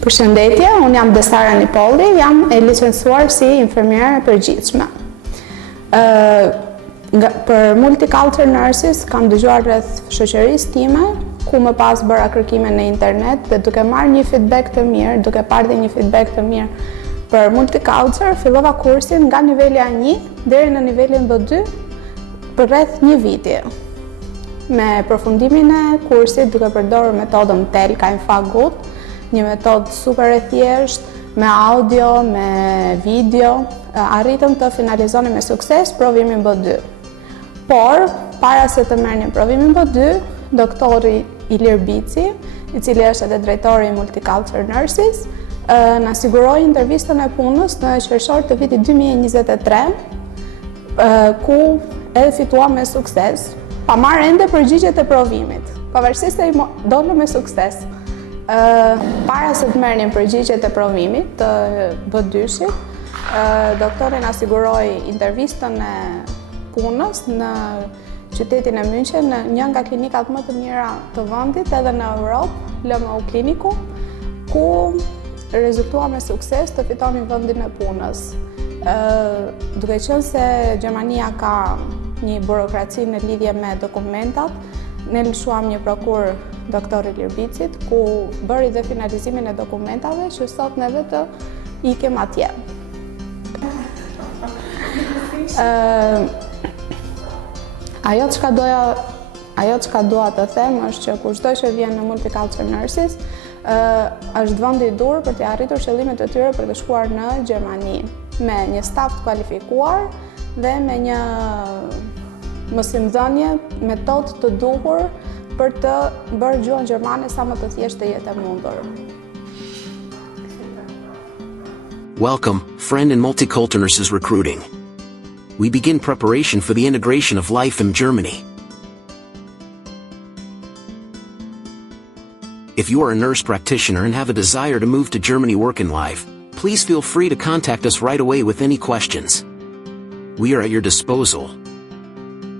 Përshëndetje, unë jam Desara Nipolli, jam e licencuar si infermiere e përgjithshme. Për Multicultural Nurses kam dëgjuar rreth shoqërisë time, ku më pas bëra kërkime në internet dhe duke marrë një feedback të mirë, duke parë dhe një feedback të mirë për Multicultural, fillova kursin nga niveli A1 deri në nivelin B2 për rreth një viti. Me përfundimin e kursit duke përdorur metodën Telka in Fagut, një metodë super e thjeshtë, me audio, me video, arritëm të finalizonim me sukses provimin B2. Por, para se të merrnim provimin B2, doktori Ilir Bici, i cili është edhe drejtori i Multicultural Nurses, na siguroi intervistën e punës në qershor të vitit 2023, ku edhe fituam me sukses, pa marrë ende përgjigjet e provimit, pavarësisht se dolëm me sukses. Para se të merrnim përgjigjet e provimit të B2-shit, doktori na siguroi intervistën e punës në qytetin e München, në një nga klinikat më të mira të vendit edhe në Europë, LMU Kliniku, ku rezultua me sukses të fitonin vendin e punës. Duke qenë se Gjermania ka një burokraci në lidhje me dokumentat, ne lëshuam një prokur doktor Ilir Bicit, ku bëri dhe finalizimin e dokumentave që sot neve të ikem atje. Ajo çka dua të them është që kushdo që vjen në Multicultural Nurses është vendi i dur për të arritur qëllimet e tyre për të shkuar në Gjermani, me një staf të kualifikuar dhe me një mësimdhënie, metodë të duhur për të bërë gjuhën gjermane sa më të thjeshtë të jetë e mundur. Welcome, friend in Multicultural Nurses Recruiting. We begin preparation for the integration of life in Germany. If you are a nurse practitioner and have a desire to move to Germany work and life, please feel free to contact us right away with any questions. We are at your disposal.